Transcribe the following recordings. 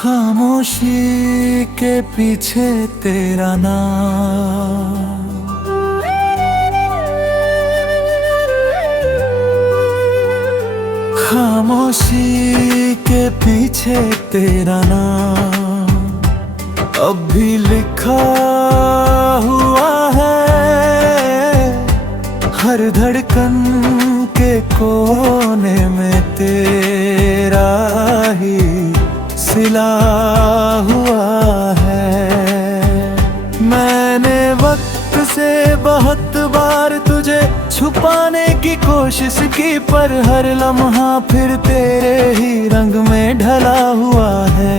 खामोशी के पीछे तेरा नाम, खामोशी के पीछे तेरा नाम अब भी लिखा हुआ है। हर धड़कन के कोने में तेरा ही सिला हुआ है। मैंने वक्त से बहुत बार तुझे छुपाने की कोशिश की, पर हर लम्हा फिर तेरे ही रंग में ढला हुआ है।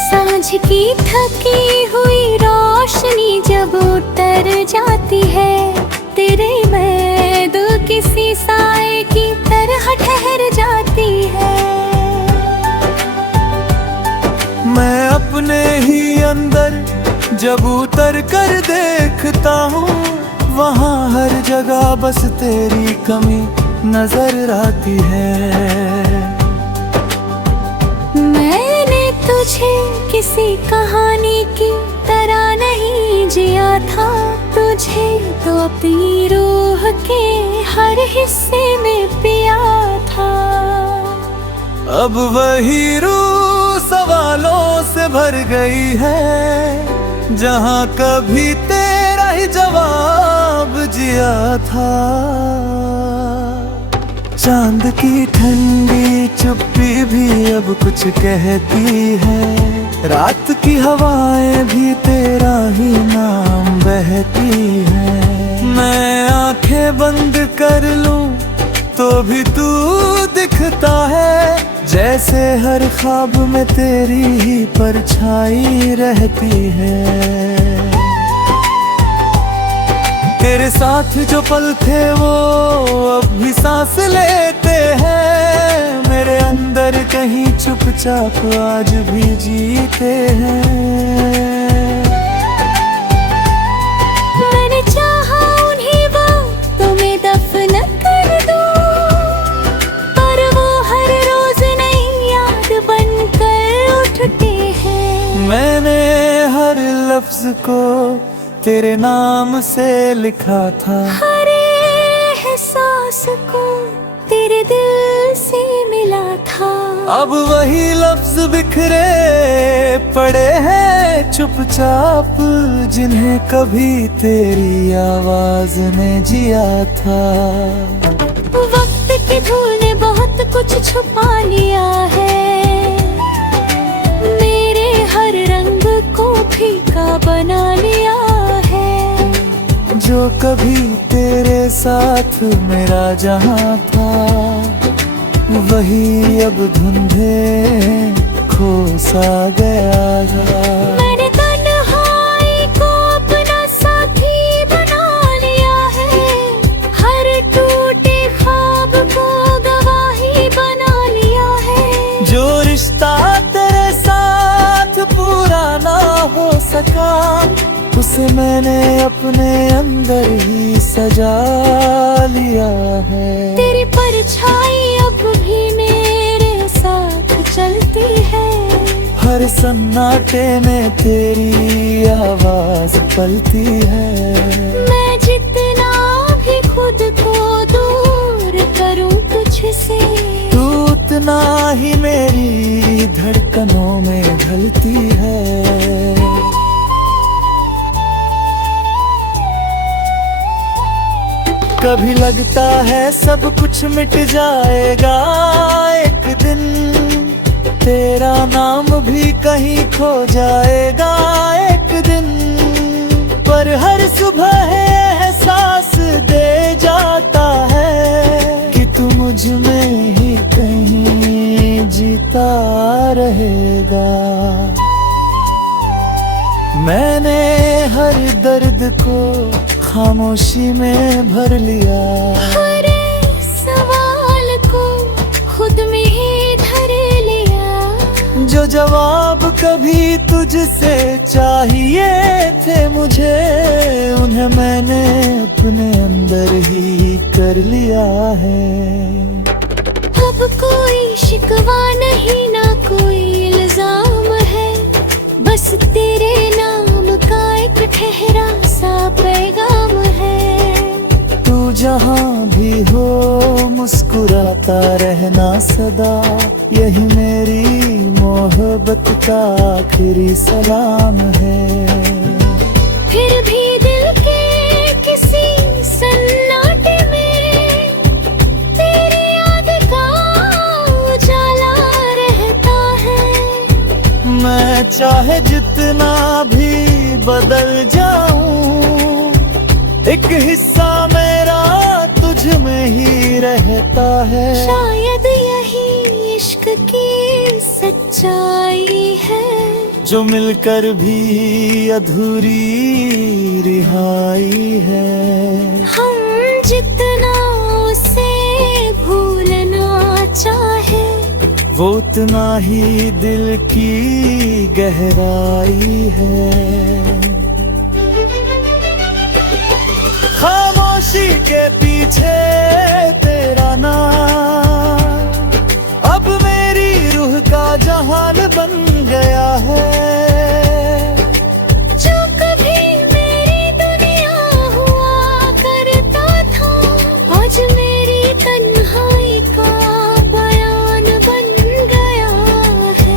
सांझ की थकी हुई रोशनी जब उतर जाती है, तेरे में दिल किसी साए की तरह ठहर जाती है। मैं अपने ही अंदर जब उतर कर देखता हूँ, वहाँ हर जगह बस तेरी कमी नजर आती है। मैंने तुझे किसी कहानी की तरह नहीं जिया था, तुझे तो अपनी रूह के हर हिस्से में पिया था। अब वही रूह सवालों से भर गई है, जहाँ कभी तेरा ही जवाब जिया था। चांद की ठंडी चुप्पी भी अब कुछ कहती है, रात की हवाएं भी तेरा ही नाम बहती है। मैं आंखें बंद कर लूं तो भी तू दिखता है, जैसे हर ख्वाब में तेरी ही परछाई रहती है। तेरे साथ जो पल थे वो अब भी सांस लेते हैं, मेरे अंदर कहीं चुपचाप आज भी जीते हैं। मैंने चाहा उन्हीं वक्तों में दफन कर दूं, पर वो हर रोज नई याद बनकर उठते हैं। मैंने हर लफ्ज को तेरे नाम से लिखा था, हर एहसास को तेरे दिल से मिला था। अब वही लफ्ज बिखरे पड़े हैं चुपचाप, जिन्हें कभी तेरी आवाज ने जिया था। वक्त की धूल ने बहुत कुछ छुपा लिया है, मेरे हर रंग को फीका बना लिया है। जो कभी तेरे साथ मेरा जहां था, वही अब धुंधे खो सा गया था। मैंने तन्हाई को अपना साथी बना लिया है, हर टूटे ख्वाब को गवाही बना लिया है। जो रिश्ता तेरे साथ पूरा ना हो सका, उसे मैंने अपने अंदर ही सजा लिया है। तेरी परछाई अब भी मेरे साथ चलती है, हर सन्नाटे में तेरी आवाज पलती है। मैं जितना भी खुद को दूर करूं तुझसे, तू उतना ही मेरी धड़कनों में ढलती है। कभी लगता है सब कुछ मिट जाएगा एक दिन, तेरा नाम भी कहीं खो जाएगा एक दिन, पर हर सुबह एहसास दे जाता है कि तू मुझ में ही कहीं जीता रहेगा। मैंने हर दर्द को खामोशी में भर लिया, हर सवाल को खुद में ही धर लिया। जो जवाब कभी तुझसे चाहिए थे मुझे, उन्हें मैंने अपने अंदर ही कर लिया है। अब कोई शिकवा नहीं ना कोई इल्जाम है, बस तेरे नाम का एक ठहरा सा पैगाम है। तू जहाँ भी हो मुस्कुराता रहना सदा, यही मेरी मोहब्बत का आखिरी सलाम है। फिर भी दिल के किसी सन्नाटे में तेरी याद का उजाला रहता है। मैं चाहे जितना भी बदल जाऊं, एक हिस्सा मेरा तुझ में ही रहता है। शायद यही इश्क की सच्चाई है, जो मिलकर भी अधूरी रिहाई है। हम जितना उसे भूलना चाहे, वो उतना ही दिल की गहराई है। खामोशी के पीछे तेरा नाम अब मेरी रूह का जहान बन गया है। जो कभी मेरी दुनिया हुआ करता था, आज मेरी तन्हाई का बयान बन गया है।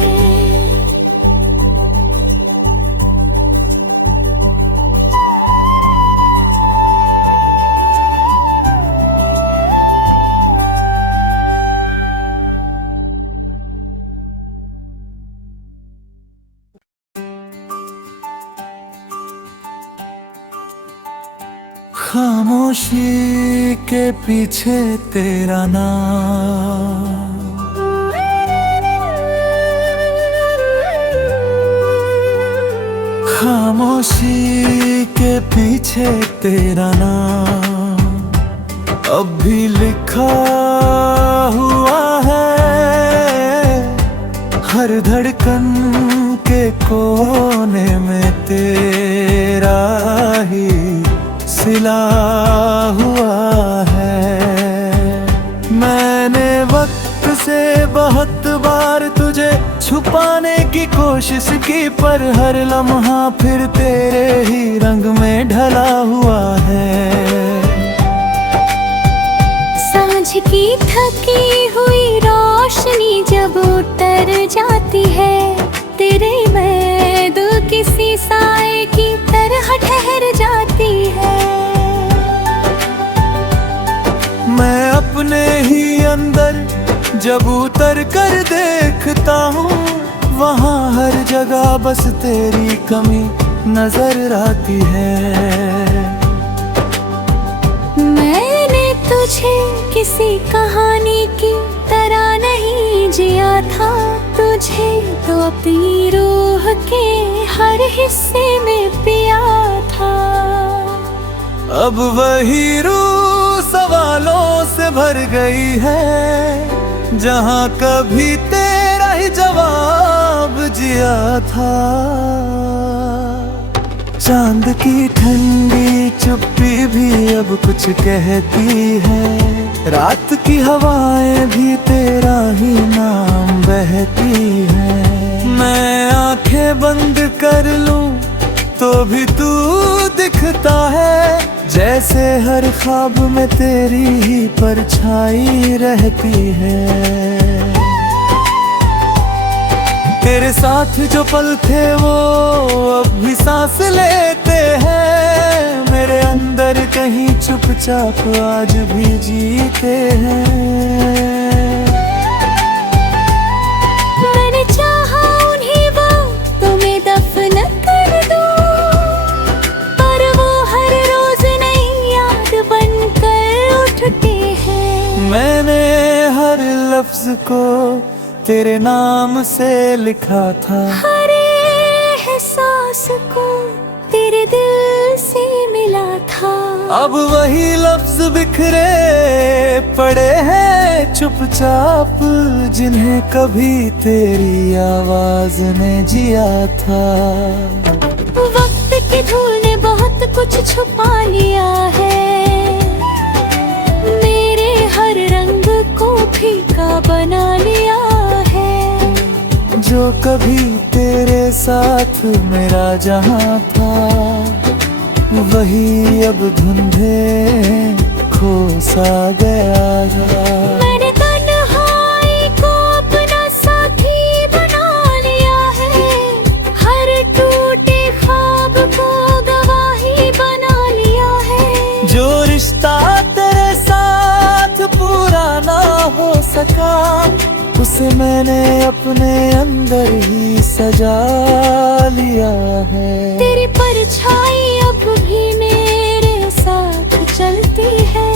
खामोशी के पीछे तेरा नाम खामोशी के पीछे तेरा नाम अब भी लिखा हुआ है। हर धड़कन के कोने में तेरा ही सिला हुआ है। मैंने वक्त से बहुत बार तुझे छुपाने की कोशिश की, पर हर लम्हा फिर तेरे ही रंग में ढला हुआ है। सांझ की थकी हुई रोशनी जब उतर जाती है, तेरे मैद किसी साए की तरह ठहर जाती है। मैं अपने ही अंदर जब उतर कर देखता हूँ, वहाँ हर जगह बस तेरी कमी नजर आती है। मैंने तुझे किसी कहानी की तरह नहीं जिया था, तुझे तो अपनी रूह के हर हिस्से में पिया था। अब वही रूह सवालों से भर गई है, जहाँ कभी तेरा ही जवाब जिया था। चांद की ठंडी चुप्पी भी अब कुछ कहती है, रात की हवाएं भी तेरा ही नाम बहती है। मैं आंखें बंद कर लूं तो भी तू दिखता है, जैसे हर ख्वाब में तेरी ही परछाई रहती है। तेरे साथ जो पल थे वो अब भी सांस लेते हैं, मेरे अंदर कहीं चुपचाप आज भी जीते हैं। मैंने चाहा उन्हीं वक्तों में दफन कर दूं, पर वो हर रोज नई याद बनकर उठते हैं। मैंने हर लफ्ज को तेरे नाम से लिखा था, हर एहसास को तेरे दिल से मिला था। अब वही लफ्ज बिखरे पड़े हैं चुपचाप, जिन्हें कभी तेरी आवाज ने जिया था। वक्त की धूल ने बहुत कुछ छुपा लिया है, मेरे हर रंग को फीका बना लिया जो कभी तेरे साथ मेरा जहां था, वही अब धुंधे खो सा गया है। मैंने तन्हाई को अपना साथी बना लिया है, हर टूटे ख्वाब को गवाही बना लिया है। जो रिश्ता तेरे साथ पूरा ना हो सका, उसे मैंने अपने अंदर ही सजा लिया है। तेरी परछाई अब भी मेरे साथ चलती है,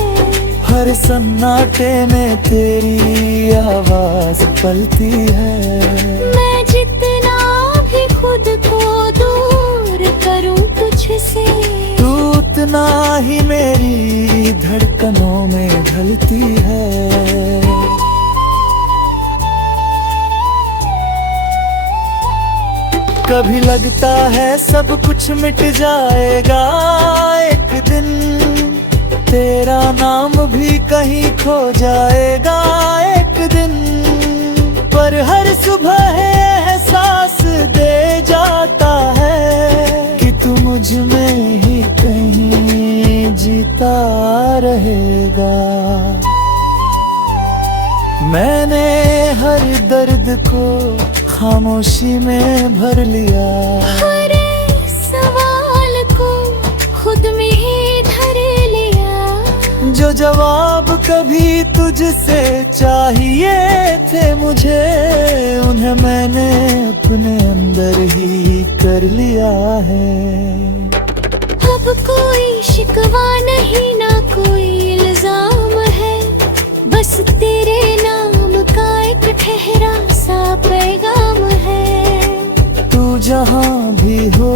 हर सन्नाटे में तेरी आवाज पलती है। मैं जितना भी खुद को दूर करूं तुझसे, तू उतना ही मेरी धड़कनों में ढलती है। कभी लगता है सब कुछ मिट जाएगा एक दिन, तेरा नाम भी कहीं खो जाएगा एक दिन। पर हर सुबह एहसास दे जाता है कि तू मुझ में ही कहीं जीता रहेगा। मैंने हर दर्द को खामोशी में भर लिया, हर सवाल को खुद में ही धर लिया। जो जवाब कभी तुझसे चाहिए थे मुझे, उन्हें मैंने अपने अंदर ही कर लिया है। अब कोई शिकवा नहीं, ना कोई इल्जाम है, बस तेरे नाम का एक ठहरा सा पैगाम है। तू जहाँ भी हो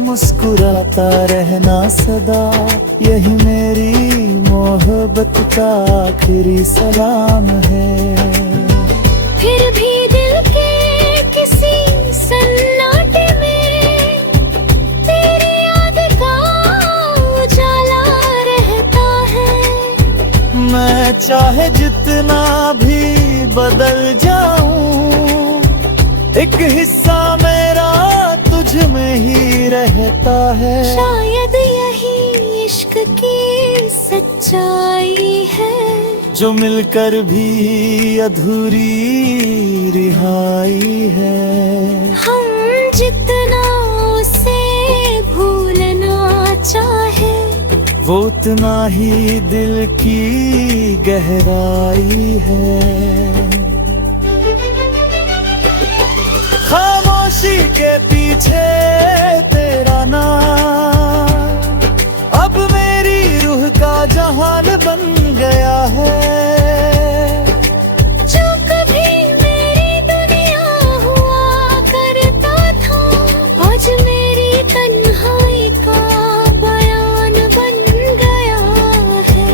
मुस्कुराता रहना सदा, यही मेरी मोहब्बत का आखिरी सलाम है। फिर भी दिल के किसी सन्नाटे में तेरी याद का उजाला रहता है। मैं चाहे जितना भी बदल जाऊं, एक हिस्सा मेरा तुझ में ही रहता है। शायद यही इश्क की सच्चाई है, जो मिलकर भी अधूरी रिहाई है। हम जितना उसे भूलना चाहे, वो उतना ही दिल की गहराई है। खामोशी के पीछे तेरा नाम अब मेरी रूह का जहान बन गया है। जो कभी मेरी दुनिया हुआ करता था, आज मेरी तन्हाई का बयान बन गया है।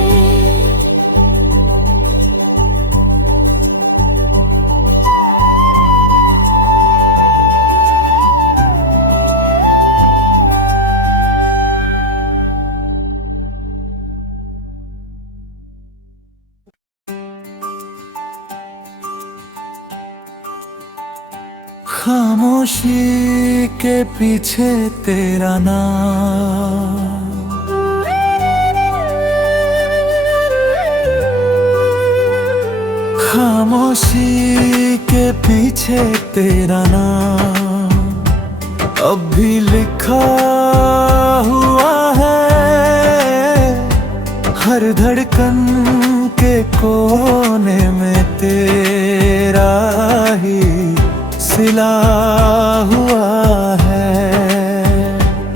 खामोशी के पीछे तेरा नाम, खामोशी के पीछे तेरा नाम अब भी लिखा हुआ है। हर धड़कन के कोने में तेरा ही सिला हुआ है।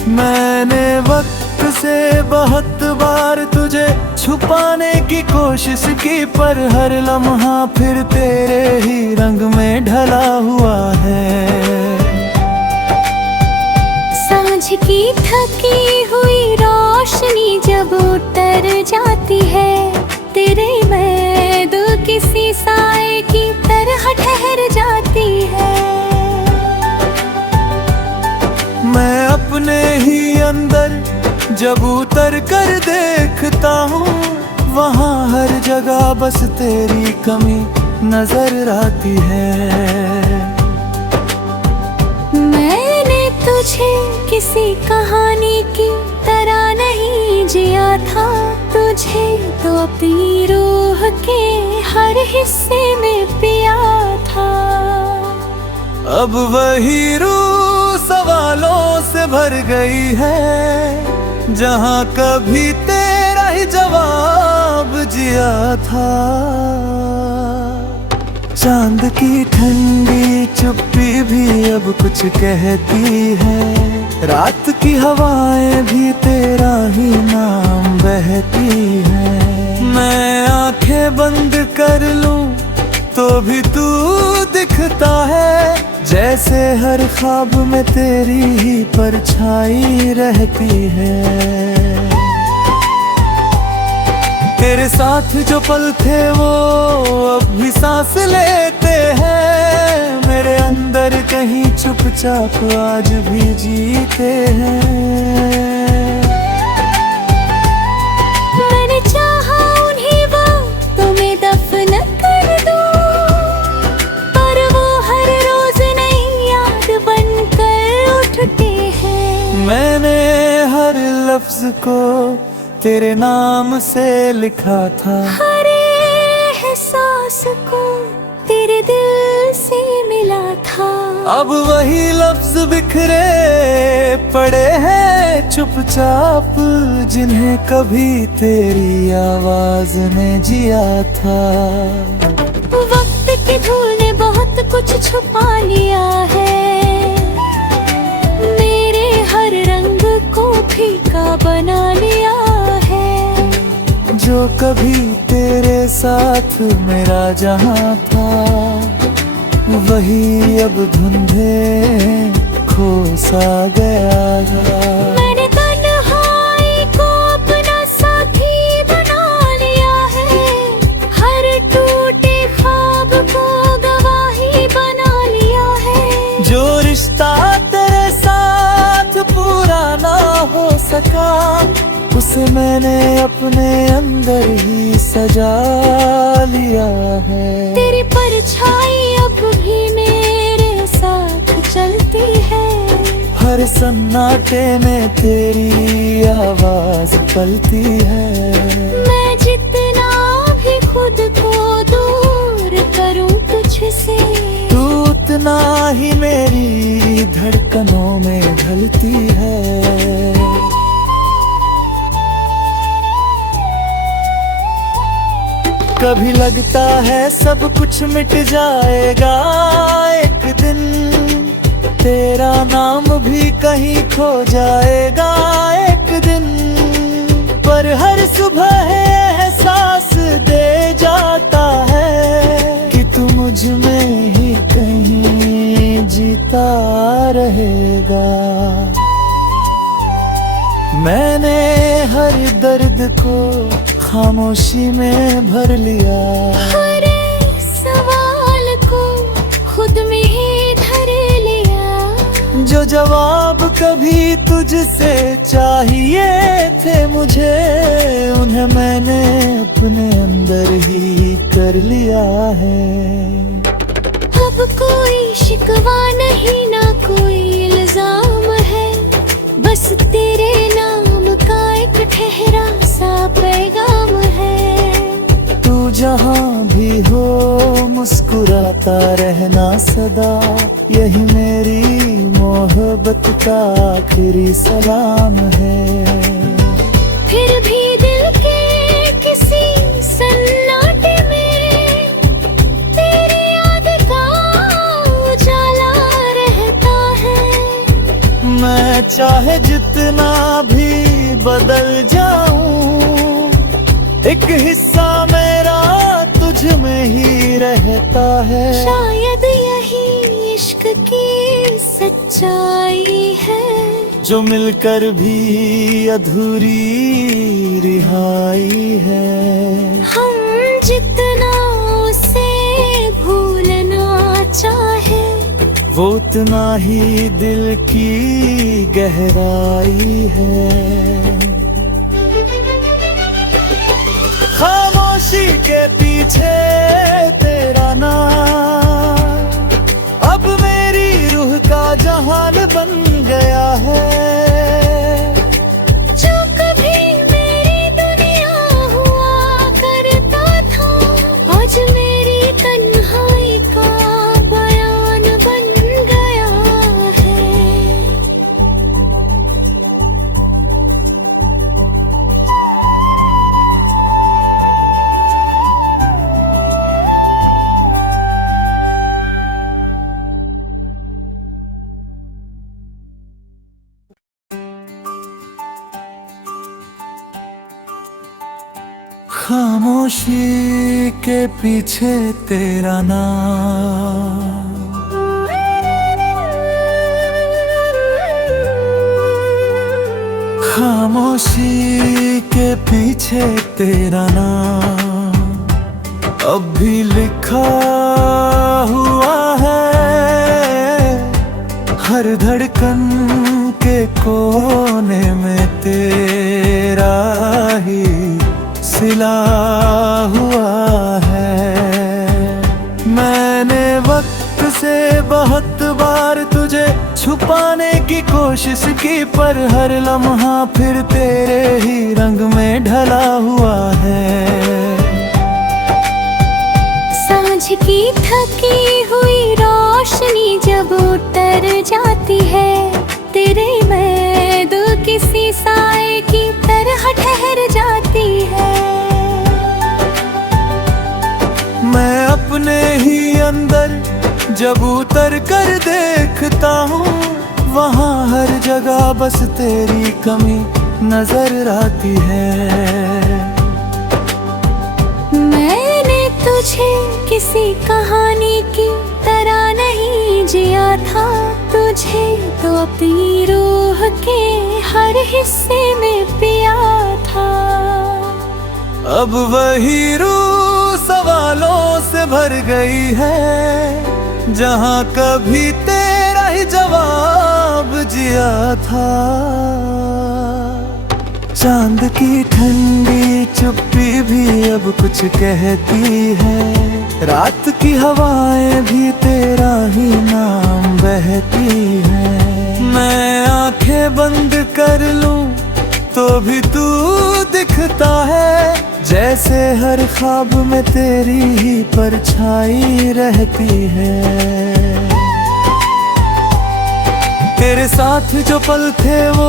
मैंने वक्त से बहुत बार तुझे छुपाने की कोशिश की, पर हर लम्हा फिर तेरे ही रंग में ढला हुआ है। सांझ की थकी हुई रोशनी जब उतर जाती है, तेरे में दो किसी साए की तरह ठहर जाती है। मैं अपने ही अंदर जब उतर कर देखता हूँ, वहाँ हर जगह बस तेरी कमी नजर आती है। तुझे किसी कहानी की तरह नहीं जिया था, तुझे तो अपनी रूह के हर हिस्से में पिया था। अब वही रूह सवालों से भर गई है, जहाँ कभी तेरा ही जवाब जिया था। चांद की ठंडी चुप्पी भी अब कुछ कहती है, रात की हवाएं भी तेरा ही नाम बहती है। मैं आंखें बंद कर लूं तो भी तू दिखता है, जैसे हर ख्वाब में तेरी ही परछाई रहती है। तेरे साथ जो पल थे वो अब भी सांस लेते हैं, मेरे अंदर कहीं चुपचाप आज भी जीते हैं। मैंने चाहा उन्हीं वक्तों में दफन कर दूं, पर वो हर रोज नई याद बनकर उठते हैं। मैंने हर लफ्ज को तेरे नाम से लिखा था, हर एहसास को तेरे दिल से मिला था। अब वही लफ्ज बिखरे पड़े हैं चुपचाप, जिन्हें कभी तेरी आवाज ने जिया था। वक्त की धूल ने बहुत कुछ छुपा लिया है, मेरे हर रंग को फीका बना लिया है। जो कभी तेरे साथ मेरा जहां था, वही अब धुंधे खो सा गया था। मैंने तन्हाई को अपना साथी बना लिया है, हर टूटे ख्वाब को गवाही बना लिया है। जो रिश्ता तेरे साथ पूरा ना हो सका, उसे मैंने अपने अंदर ही सजा लिया है। तेरी परछाई अब भी मेरे साथ चलती है, हर सन्नाटे में तेरी आवाज पलती है। मैं जितना भी खुद को दूर करूं तुझसे, तू उतना ही मेरी धड़कनों में ढलती है। कभी लगता है सब कुछ मिट जाएगा एक दिन, तेरा नाम भी कहीं खो जाएगा एक दिन। पर हर सुबह एहसास दे जाता है कि तू मुझ में ही कहीं जीता रहेगा। मैंने हर दर्द को खामोशी में भर लिया, हर सवाल को खुद में ही धर लिया। जो जवाब कभी तुझसे चाहिए थे मुझे, उन्हें मैंने अपने अंदर ही कर लिया है। अब कोई शिकवा नहीं, ना कोई इल्जाम है, बस तेरे नाम का एक ठहरा सा पैगाम है। तू जहाँ भी हो मुस्कुराता रहना सदा, यही मेरी मोहब्बत का आखिरी सलाम है। फिर भी दिल के किसी सन्नाटे में तेरी याद का उजाला रहता है। मैं चाहे जितना भी बदल जाऊं, एक हिस्सा मेरा तुझ में ही रहता है। शायद यही इश्क की सच्चाई है, जो मिलकर भी अधूरी रिहाई है। हम जितना उसे भूलना चाहे, वो उतना ही दिल की गहराई है। खामोशी के पीछे तेरा नाम अब मेरी रूह का जहान बन गया है। जो कभी मेरी दुनिया हुआ करता था, आज मेरी तन्हाई का बयान बन गया है। खामोशी के पीछे तेरा नाम, खामोशी के पीछे तेरा नाम अब भी लिखा हुआ है। हर धड़कन के कोने में तेरा ही सिला हुआ है। मैंने वक्त से बहुत बार तुझे छुपाने की कोशिश की, पर हर लम्हा फिर तेरे ही रंग में ढला हुआ है। सांझ की थकी हुई रोशनी जब उतर जाती है, तेरे में दिल किसी साए की तरह ठहर जाती है। मैं अपने ही अंदर जब उतर कर देखता हूँ, वहाँ हर जगह बस तेरी कमी नजर आती है। मैंने तुझे किसी कहानी की तरह नहीं जिया था, तुझे तो अपनी रूह के हर हिस्से में पिया था। अब वही रूह सवालों से भर गई है, जहाँ कभी तेरा ही जवाब जिया था। चांद की ठंडी चुप्पी भी अब कुछ कहती है, रात की हवाएं भी तेरा ही नाम बहती है। मैं आंखें बंद कर लूं तो भी तू दिखता है, जैसे हर ख्वाब में तेरी ही परछाई रहती है। तेरे साथ जो पल थे वो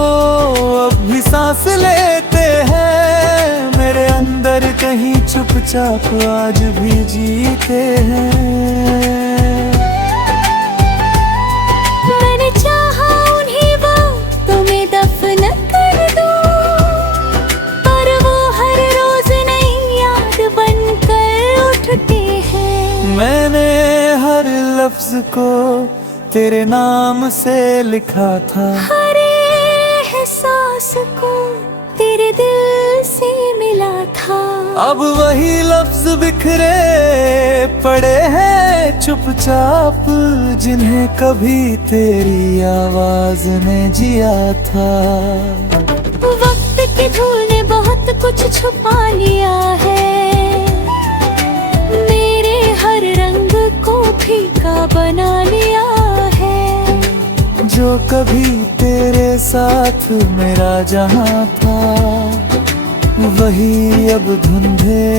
अब भी सांस लेते हैं, मेरे अंदर कहीं चुपचाप आज भी जीते हैं। मैंने चाहा उन्हीं बातों में दफन कर दूं, पर वो हर रोज नई याद बनकर उठते हैं। मैंने हर लफ्ज को तेरे नाम से लिखा था, हर एहसास को तेरे दिल से मिला था। अब वही लफ्ज बिखरे पड़े हैं चुपचाप, जिन्हें कभी तेरी आवाज ने जिया था। वक्त की धूल ने बहुत कुछ छुपा लिया है, मेरे हर रंग को फीका बना लिया है। जो कभी तेरे साथ मेरा जहां था, वही अब धुंधे